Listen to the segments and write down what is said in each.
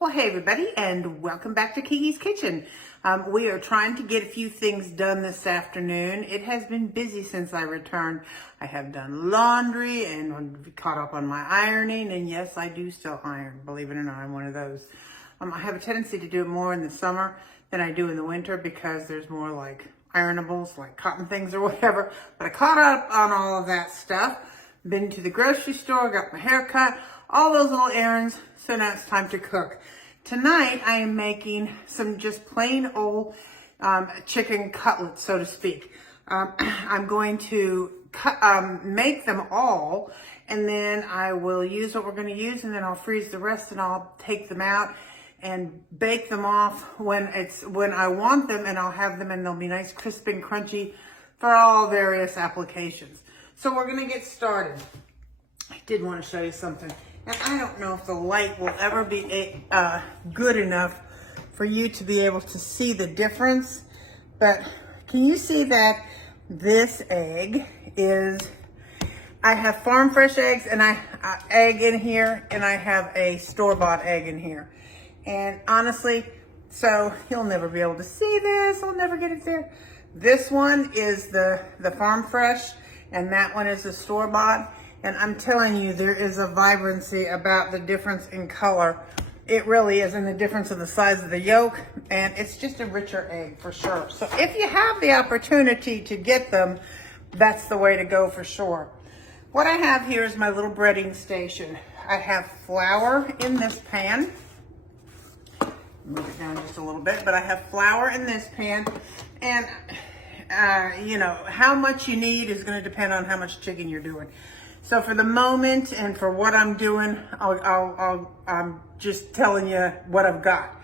Well, hey everybody, and welcome back to Kiki's Kitchen. We are trying to get a few things done this afternoon. It has been busy since I returned. I have done laundry and caught up on my ironing, and yes, I do still iron. Believe it or not, I'm one of those. I have a tendency to do it more in the summer than I do in the winter because there's more like ironables, like cotton things or whatever. But I caught up on all of that stuff. Been to the grocery store, got my hair cut, all those little errands, so now it's time to cook. Tonight, I am making some just plain old chicken cutlets, so to speak. I'm going to make them all, and then I will use what we're going to use, and then I'll freeze the rest, and I'll take them out and bake them off when I want them, and I'll have them, and they'll be nice, crisp, and crunchy for all various applications. So we're going to get started. I did want to show you something. And I don't know if the light will ever be good enough for you to be able to see the difference, but can you see that this egg is, I have farm fresh eggs and egg in here, and I have a store-bought egg in here. And honestly, so you'll never be able to see this, I'll never get it there. This one is the farm fresh, and that one is the store-bought. And I'm telling you, there is a vibrancy about the difference in color. It really is, in the difference in the size of the yolk, and it's just a richer egg for sure. So if you have the opportunity to get them, that's the way to go for sure. What I have here is my little breading station. I have flour in this pan. Move it down just a little bit, but I have flour in this pan, and you know, how much you need is going to depend on how much chicken you're doing. So for the moment and for what I'm doing, I'm just telling you what I've got.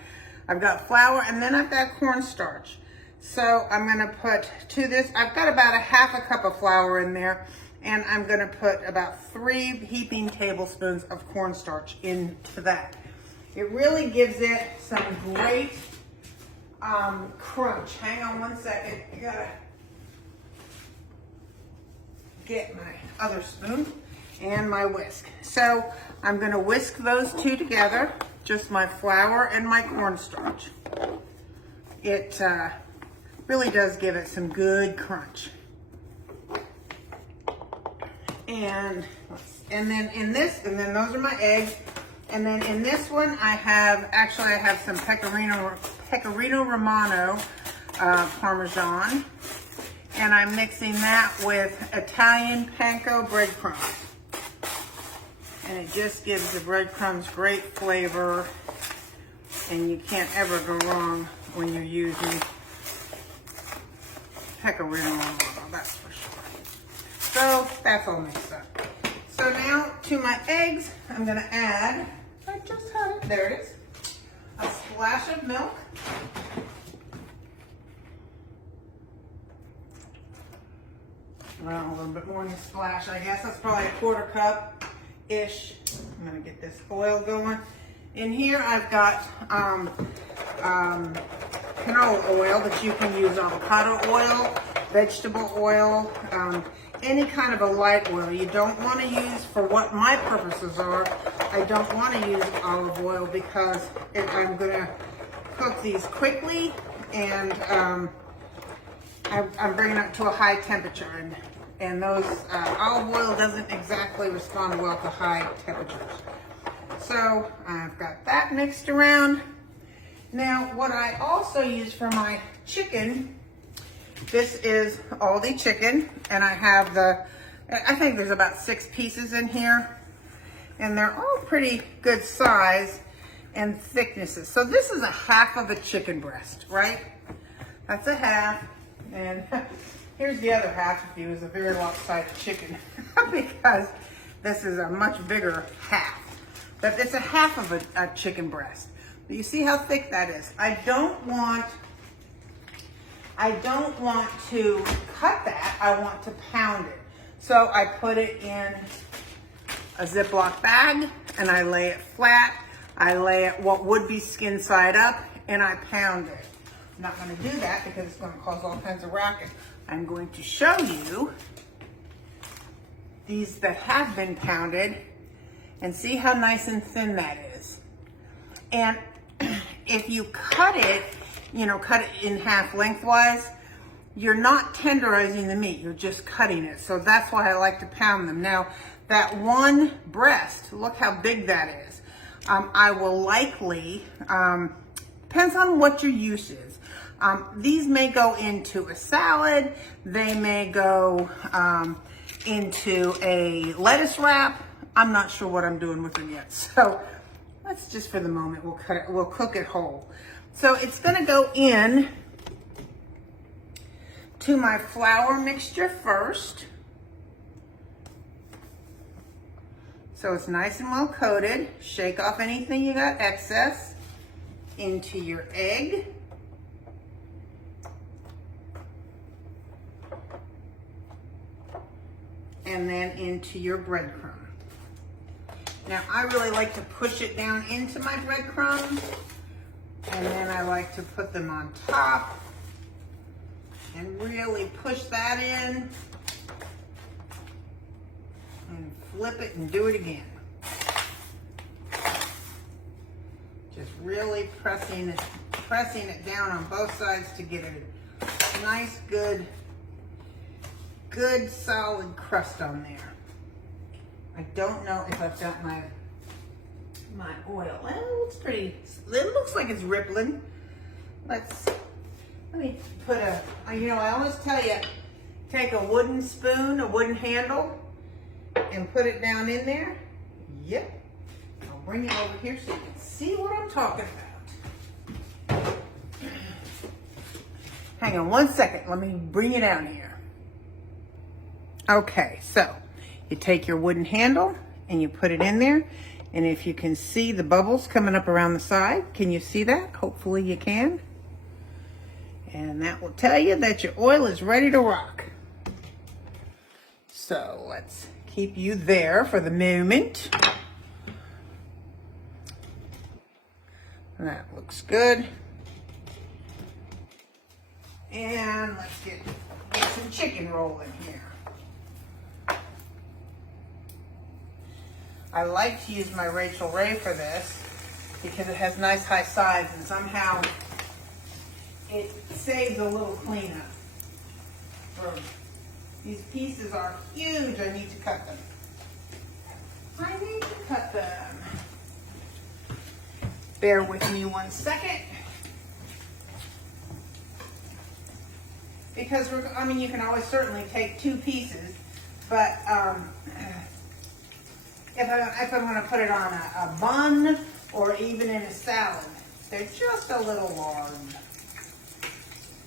I've got flour, and then I've got cornstarch. So I'm going to put to this, I've got about a half a cup of flour in there, and I'm going to put about 3 heaping tablespoons of cornstarch into that. It really gives it some great crunch. Hang on one second. I gotta get my other spoon and my whisk. So I'm going to whisk those two together, just my flour and my cornstarch. It really does give it some good crunch. And then in this, and then those are my eggs. And then in this one, I have some Pecorino Romano Parmesan. And I'm mixing that with Italian Panko breadcrumbs. And it just gives the breadcrumbs great flavor. And you can't ever go wrong when you're using Pecorino Romano, that's for sure. So that's all mixed up. So now to my eggs, I'm gonna add, I just had it, there it is, a splash of milk. Well, a little bit more than a splash, I guess. That's probably a 1/4 cup-ish. I'm gonna get this oil going. In here, I've got canola oil, but you can use avocado oil, vegetable oil, any kind of a light oil. You don't want to use, for what my purposes are, I don't want to use olive oil because I'm gonna cook these quickly, and I'm bringing it to a high temperature, and those olive oil doesn't exactly respond well to high temperatures. So I've got that mixed around. Now what I also use for my chicken, this is Aldi chicken, and I have I think there's about 6 pieces in here, and they're all pretty good size and thicknesses. So this is a half of a chicken breast, right? That's a half. And here's the other half if you was a very lopsided chicken because this is a much bigger half. But it's a half of a chicken breast. But you see how thick that is. I don't want to cut that. I want to pound it. So I put it in a Ziploc bag and I lay it flat. I lay it what would be skin side up, and I pound it. I'm not going to do that because it's going to cause all kinds of racket. I'm going to show you these that have been pounded and see how nice and thin that is. And if you cut it, cut it in half lengthwise, you're not tenderizing the meat, you're just cutting it. So that's why I like to pound them. Now, that one breast, look how big that is. I will likely, depends on what your use is. These may go into a salad, they may go into a lettuce wrap. I'm not sure what I'm doing with them yet. So let's just, for the moment, we'll cook it whole. So it's gonna go in to my flour mixture first. So it's nice and well coated. Shake off anything you got excess. Into your egg. And then into your breadcrumb. Now I really like to push it down into my breadcrumbs, and then I like to put them on top and really push that in and flip it and do it again. Just really pressing it down on both sides to get a nice, good solid crust on there. I don't know if I've got my oil. Well, it looks like it's rippling. Let me put I always tell you, take a wooden spoon, a wooden handle, and put it down in there. Yep. I'll bring it over here so you can see what I'm talking about. Hang on one second. Let me bring it down here. Okay, so you take your wooden handle and you put it in there. And if you can see the bubbles coming up around the side, can you see that? Hopefully you can. And that will tell you that your oil is ready to rock. So let's keep you there for the moment. That looks good. And let's get some chicken roll in here. I like to use my Rachel Ray for this because it has nice high sides, and somehow it saves a little cleanup. These pieces are huge. I need to cut them. Bear with me 1 second. Because you can always certainly take 2 pieces, but if I want to put it on a bun or even in a salad, they're just a little large.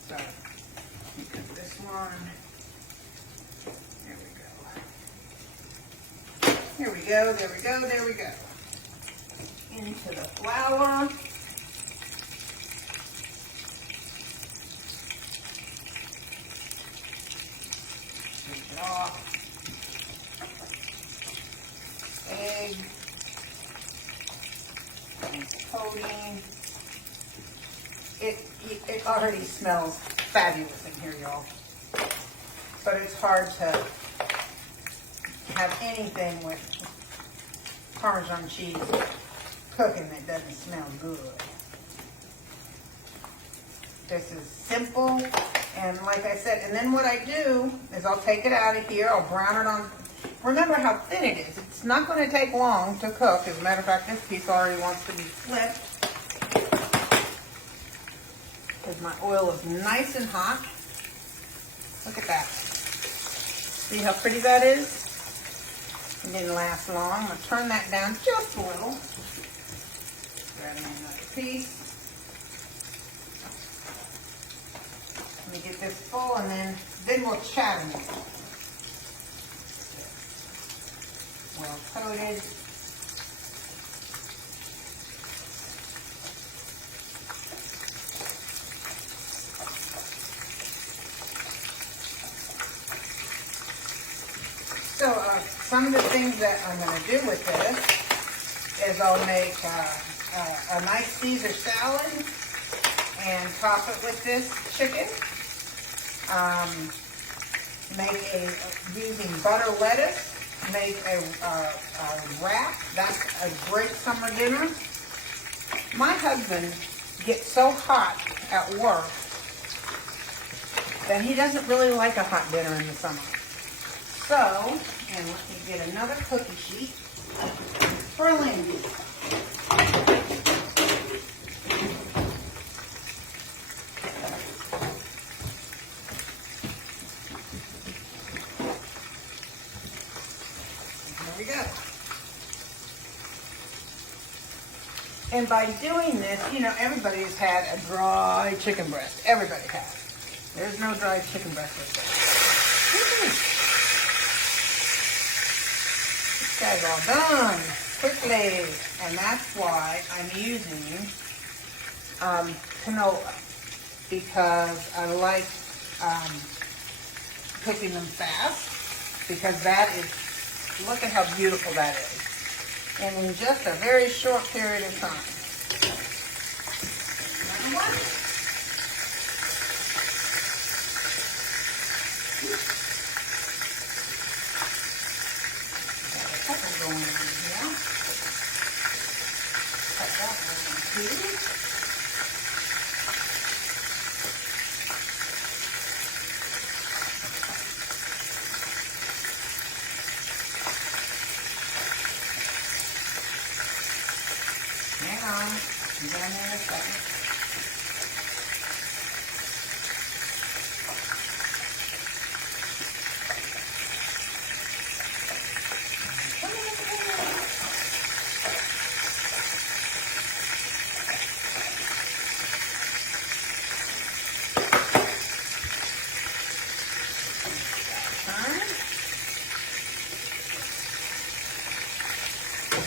So, cut this one. There we go. There we go. There we go. Into the flour. Take it off. Egg. And coating. It already smells fabulous in here, y'all. But it's hard to have anything with Parmesan cheese cooking that doesn't smell good. This is simple, and like I said, and then what I do is I'll take it out of here, I'll brown it on. Remember how thin it is. It's not going to take long to cook. As a matter of fact, this piece already wants to be flipped because my oil is nice and hot. Look at that. See how pretty that is? It didn't last long. I'm going to turn that down just a little. Grab another piece. Let me get this full, and then we'll chat a minute. Well coated. So some of the things that I'm going to do with this is I'll make a nice Caesar salad and top it with this chicken. Using butter lettuce, make a wrap. That's a great summer dinner. husband gets so hot at work that he doesn't really like a hot dinner in the summer. So, and let me get another cookie sheet for Lindy. There we go. And by doing this, you know, everybody has had a dry chicken breast. Everybody has. There's no dry chicken breast with this. This guy's all done quickly. And that's why I'm using canola, because I like cooking them fast, because that is, look at how beautiful that is. And in just a very short period of time. Another one. Got a couple going in here. Cut that one in two. Hang on, I'm going in a second.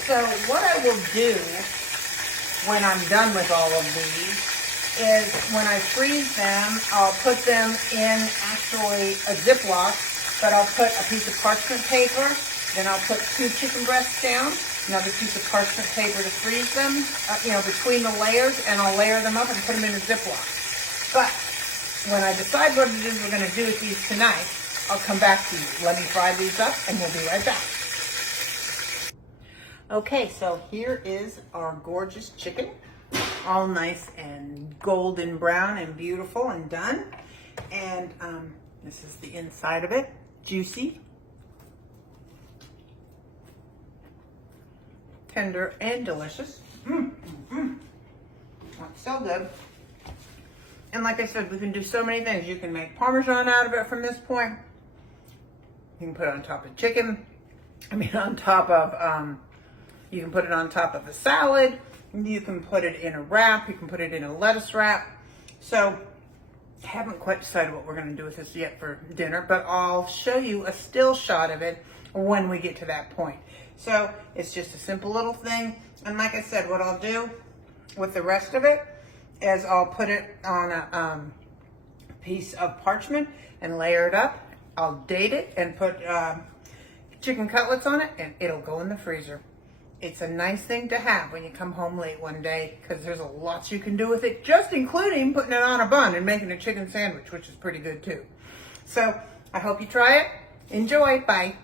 So what I will do when I'm done with all of these is when I freeze them, I'll put them in actually a Ziploc, but I'll put a piece of parchment paper, then I'll put 2 chicken breasts down, another piece of parchment paper to freeze them, you know, between the layers, and I'll layer them up and put them in a Ziploc. But when I decide what it is we're going to do with these tonight, I'll come back to you. Let me fry these up and we'll be right back. Okay, so here is our gorgeous chicken, all nice and golden brown and beautiful and done. And this is the inside of it, juicy, tender, and delicious. That's so good. And like I said, we can do so many things. You can make Parmesan out of it from this point. You can put it on top of chicken. On top of... you can put it on top of a salad. You can put it in a wrap. You can put it in a lettuce wrap. So I haven't quite decided what we're going to do with this yet for dinner, but I'll show you a still shot of it when we get to that point. So it's just a simple little thing. And like I said, what I'll do with the rest of it is I'll put it on a piece of parchment and layer it up. I'll date it and put chicken cutlets on it, and it'll go in the freezer. It's a nice thing to have when you come home late one day, because there's a lot you can do with it, just including putting it on a bun and making a chicken sandwich, which is pretty good too. So I hope you try it. Enjoy. Bye.